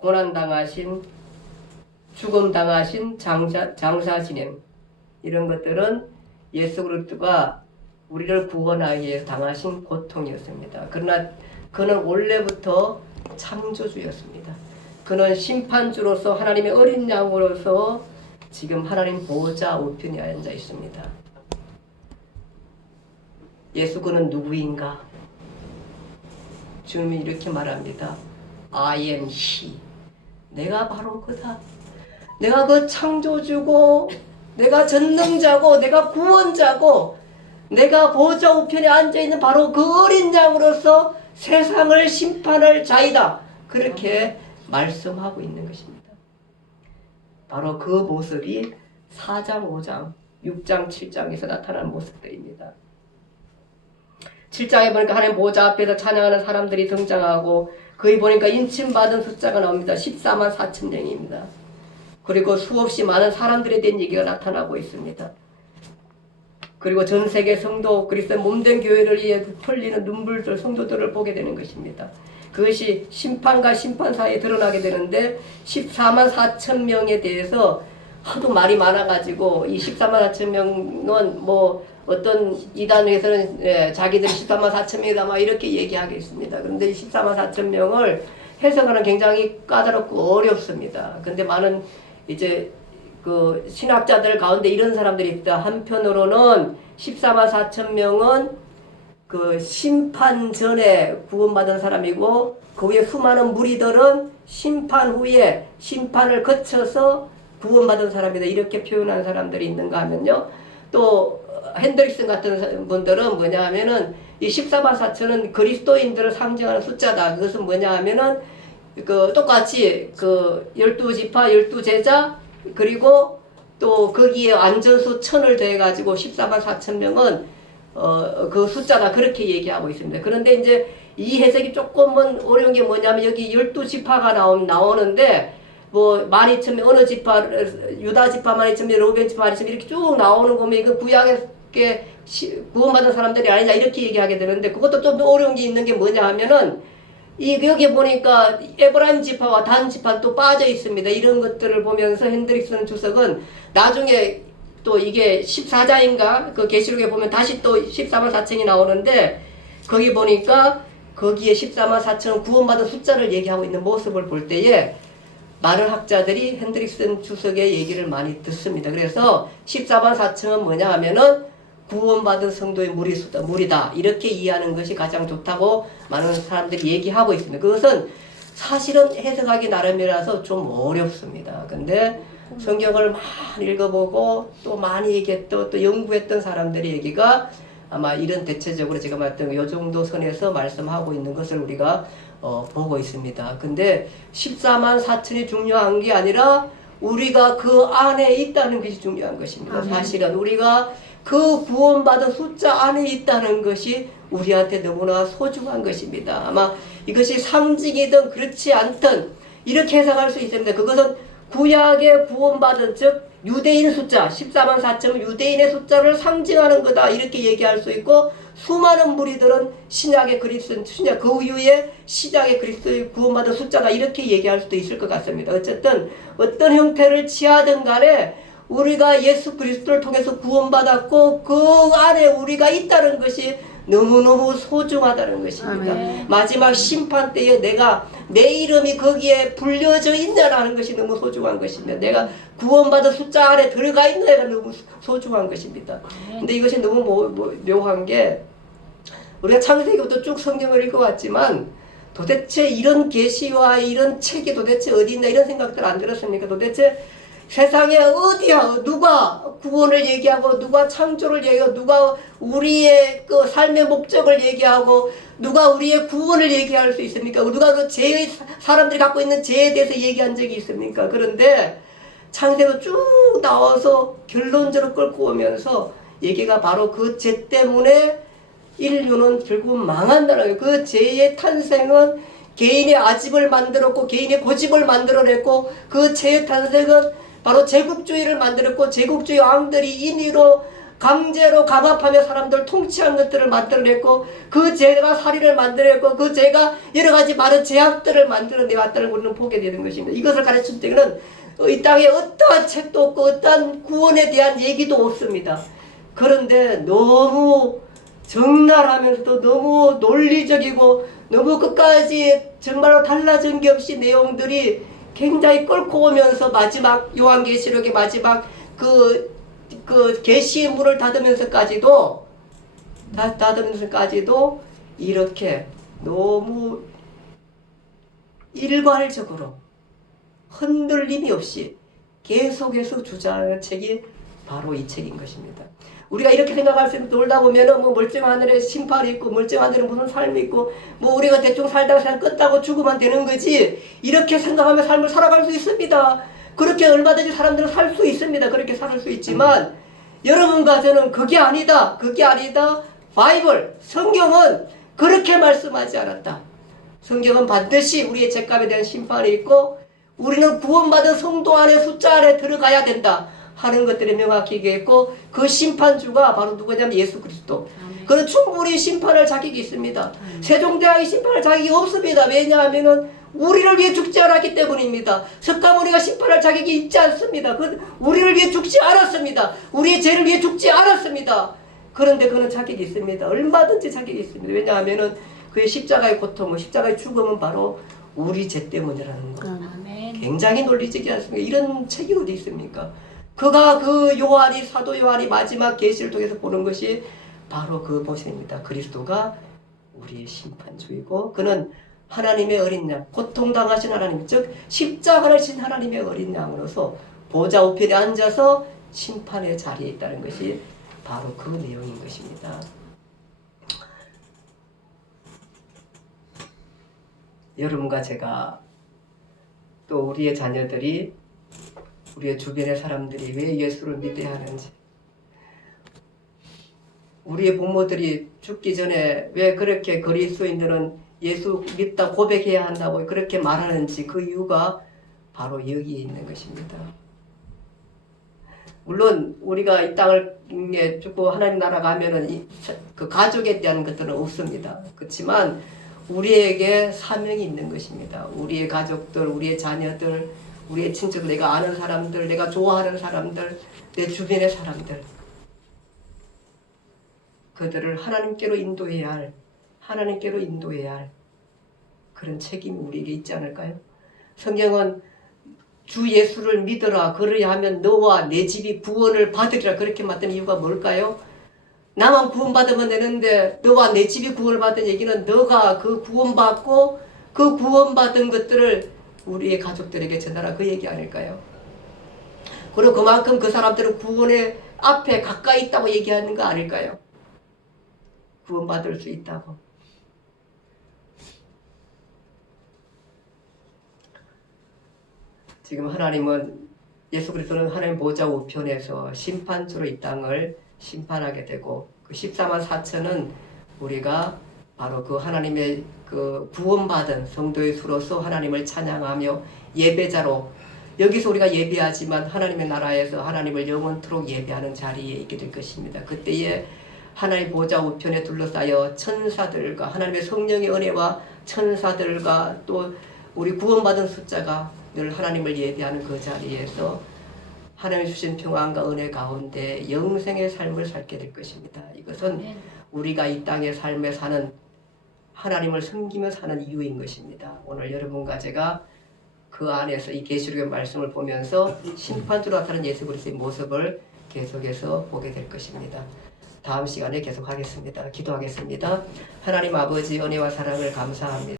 고난당하신, 죽음당하신 장사 지낸 이런 것들은 예수 그리스도가 우리를 구원하기 위해서 당하신 고통이었습니다. 그러나 그는 원래부터 창조주였습니다. 그는 심판주로서 하나님의 어린 양으로서 지금 하나님 보호자 우편에 앉아 있습니다. 예수 그는 누구인가? 주님이 이렇게 말합니다. I am he. 내가 바로 그다. 내가 그 창조주고, 내가 전능자고, 내가 구원자고, 내가 보호자 우편에 앉아있는 바로 그 어린 양으로서 세상을 심판할 자이다. 그렇게 말씀하고 있는 것입니다. 바로 그 모습이 4장, 5장, 6장, 7장에서 나타나는 모습들입니다. 7장에 보니까 하나님 보호자 앞에서 찬양하는 사람들이 등장하고 거기 보니까 인침받은 숫자가 나옵니다. 14만 4천 명입니다. 그리고 수없이 많은 사람들에 대한 얘기가 나타나고 있습니다. 그리고 전 세계 성도 그리스도의 몸된 교회를 위해 흘리는 눈물들 성도들을 보게 되는 것입니다. 그것이 심판과 심판 사이에 드러나게 되는데 14만 4천 명에 대해서 하도 말이 많아가지고 이 14만 4천 명은 뭐 어떤 이단에서는 자기들이 14만 4천 명이다 막 이렇게 얘기하겠습니다. 그런데 이 14만 4천 명을 해석하는 굉장히 까다롭고 어렵습니다. 근데 많은 이제 그 신학자들 가운데 이런 사람들이 있다. 한편으로는 14만 4천 명은 그 심판 전에 구원받은 사람이고 그 위에 수많은 무리들은 심판 후에 심판을 거쳐서 구원받은 사람이다. 이렇게 표현한 사람들이 있는가 하면요. 또 핸드릭슨 같은 분들은 뭐냐 하면은 이 14만 4천은 그리스도인들을 상징하는 숫자다. 그것은 뭐냐 하면은 그 똑같이 그 12지파 12제자 그리고 또 거기에 안전수 1000을 더해가지고 14만 4천 명은 그 숫자다. 그렇게 얘기하고 있습니다. 그런데 이제 이 해석이 조금은 어려운 게 뭐냐면 여기 12지파가 나오는데 뭐 12,000명 어느 지파 유다 지파 12,000명 로벤 지파 12,000명 이렇게 쭉 나오는 거면 이거 구약에 구원받은 사람들이 아니냐 이렇게 얘기하게 되는데 그것도 좀 어려운 게 있는 게 뭐냐 하면은 여기 보니까 에브라임 지파와 단 지파 또 빠져 있습니다. 이런 것들을 보면서 핸드릭슨 주석은 나중에 또 이게 14장인가 그 계시록에 보면 다시 또 14만 4천이 나오는데 거기 보니까 거기에 14만 4천은 구원받은 숫자를 얘기하고 있는 모습을 볼 때에 많은 학자들이 핸드릭슨 주석의 얘기를 많이 듣습니다. 그래서 14만 4천은 뭐냐 하면은 구원받은 성도의 무리다. 이렇게 이해하는 것이 가장 좋다고 많은 사람들이 얘기하고 있습니다. 그것은 사실은 해석하기 나름이라서 좀 어렵습니다. 근데 성경을 많이 읽어보고 또 많이 얘기했던 또 연구했던 사람들의 얘기가 아마 이런 대체적으로 제가 말했던 요 정도 선에서 말씀하고 있는 것을 우리가 보고 있습니다. 근데 14만 4천이 중요한 게 아니라 우리가 그 안에 있다는 것이 중요한 것입니다. 사실은 우리가 그 구원받은 숫자 안에 있다는 것이 우리한테 너무나 소중한 것입니다. 아마 이것이 상징이든 그렇지 않든 이렇게 해석할 수 있습니다. 그것은 구약의 구원받은 즉 유대인 숫자 14만 4천은 유대인의 숫자를 상징하는 거다 이렇게 얘기할 수 있고 수많은 무리들은 신약의 그리스도 신약 그 이후에 신약의 그리스도의 구원받은 숫자다 이렇게 얘기할 수도 있을 것 같습니다. 어쨌든 어떤 형태를 취하든 간에 우리가 예수 그리스도를 통해서 구원받았고 그 안에 우리가 있다는 것이 너무너무 소중하다는 것입니다. 아멘. 마지막 심판 때에 내 이름이 거기에 불려져 있냐라는 것이 너무 소중한 것입니다. 내가 구원받은 숫자 안에 들어가 있느냐가 너무 소중한 것입니다. 근데 이것이 너무 묘한 게 우리가 창세기부터 쭉 성경을 읽어왔지만 도대체 이런 계시와 이런 책이 도대체 어디 있나 이런 생각들 안 들었습니까? 도대체 세상에 어디야 누가 구원을 얘기하고 누가 창조를 얘기하고 누가 우리의 그 삶의 목적을 얘기하고 누가 우리의 구원을 얘기할 수 있습니까? 누가 그 죄의 사람들이 갖고 있는 죄에 대해서 얘기한 적이 있습니까? 그런데 창세기로 쭉 나와서 결론적으로 끌고 오면서 얘기가 바로 그 죄 때문에 인류는 결국 망한다는 거예요. 그 죄의 탄생은 개인의 아집을 만들었고 개인의 고집을 만들어냈고 그 죄의 탄생은 바로 제국주의를 만들었고 제국주의 왕들이 인위로 강제로 강압하며 사람들 통치한 것들을 만들어냈고 그 죄가 살인을 만들어냈고 그 죄가 여러 가지 많은 죄악들을 만들어내왔다는 우리는 보게 되는 것입니다. 이것을 가르칠 때는 이 땅에 어떠한 책도 없고 어떠한 구원에 대한 얘기도 없습니다. 그런데 너무 적나라하면서도 너무 논리적이고 너무 끝까지 정말로 달라진 게 없이 내용들이 굉장히 끌고 오면서 마지막 요한계시록의 마지막 그 계시의 문을 닫으면서까지도 이렇게 너무 일괄적으로 흔들림이 없이 계속해서 주장하는 책이 바로 이 책인 것입니다. 우리가 이렇게 생각할 수 있는 놀다 보면은 뭐 멀쩡한 하늘에 심판이 있고 멀쩡한 하늘에 무슨 삶이 있고 뭐 우리가 대충 살다가 그냥 끝나고 죽으면 되는 거지 이렇게 생각하며 삶을 살아갈 수 있습니다. 그렇게 얼마든지 사람들은 살 수 있습니다. 그렇게 살 수 있지만 여러분과 저는 그게 아니다. 그게 아니다. 바이블 성경은 그렇게 말씀하지 않았다. 성경은 반드시 우리의 죄값에 대한 심판이 있고 우리는 구원받은 성도 안에 숫자 안에 들어가야 된다 하는 것들이 명확히 얘기했고 그 심판주가 바로 누구냐면 예수 그리스도. 그는 충분히 심판할 자격이 있습니다. 세종대왕이 심판할 자격이 없습니다. 왜냐하면 우리를 위해 죽지 않았기 때문입니다. 석가모니가 심판할 자격이 있지 않습니다. 그는 우리를 위해 죽지 않았습니다. 우리의 죄를 위해 죽지 않았습니다. 그런데 그는 자격이 있습니다. 얼마든지 자격이 있습니다. 왜냐하면 그의 십자가의 고통은 십자가의 죽음은 바로 우리 죄 때문이라는 것. 굉장히 논리적이지 않습니까? 이런 책이 어디 있습니까? 그가 그 요한이 사도 요한이 마지막 계시를 통해서 보는 것이 바로 그 모습입니다. 그리스도가 우리의 심판주이고 그는 하나님의 어린 양, 고통당하신 하나님, 즉 십자가를 진 하나님의 어린 양으로서 보좌 우편에 앉아서 심판의 자리에 있다는 것이 바로 그 내용인 것입니다. 여러분과 제가 또 우리의 자녀들이 우리의 주변의 사람들이 왜 예수를 믿어야 하는지 우리의 부모들이 죽기 전에 왜 그렇게 그리스도인들은 예수 믿다 고백해야 한다고 그렇게 말하는지 그 이유가 바로 여기에 있는 것입니다. 물론 우리가 이 땅을 죽고 하나님 나라 가면은 그 가족에 대한 것들은 없습니다. 그렇지만 우리에게 사명이 있는 것입니다. 우리의 가족들, 우리의 자녀들, 우리의 친척, 내가 아는 사람들, 내가 좋아하는 사람들, 내 주변의 사람들 그들을 하나님께로 인도해야 할 그런 책임이 우리에게 있지 않을까요? 성경은 주 예수를 믿어라 그러야 하면 너와 내 집이 구원을 받으리라 그렇게 말했던 이유가 뭘까요? 나만 구원받으면 되는데 너와 내 집이 구원을 받은 얘기는 너가 그 구원받고 그 구원받은 것들을 우리의 가족들에게 전하라 그 얘기 아닐까요? 그리고 그만큼 그 사람들은 구원의 앞에 가까이 있다고 얘기하는 거 아닐까요? 구원받을 수 있다고. 지금 하나님은 예수 그리스도는 하나님 보좌 우편에서 심판주로 이 땅을 심판하게 되고 그 14만 4천은 우리가 바로 그 하나님의 그 구원받은 성도의 수로서 하나님을 찬양하며 예배자로 여기서 우리가 예배하지만 하나님의 나라에서 하나님을 영원토록 예배하는 자리에 있게 될 것입니다. 그때에 하나님 보좌 우편에 둘러싸여 천사들과 하나님의 성령의 은혜와 천사들과 또 우리 구원받은 숫자가 늘 하나님을 예배하는 그 자리에서 하나님 주신 평안과 은혜 가운데 영생의 삶을 살게 될 것입니다. 이것은 우리가 이 땅의 삶에 사는 하나님을 섬기며 사는 이유인 것입니다. 오늘 여러분과 제가 그 안에서 이 계시록의 말씀을 보면서 심판주로 나타나는 예수 그리스도의 모습을 계속해서 보게 될 것입니다. 다음 시간에 계속하겠습니다. 기도하겠습니다. 하나님 아버지 은혜와 사랑을 감사합니다.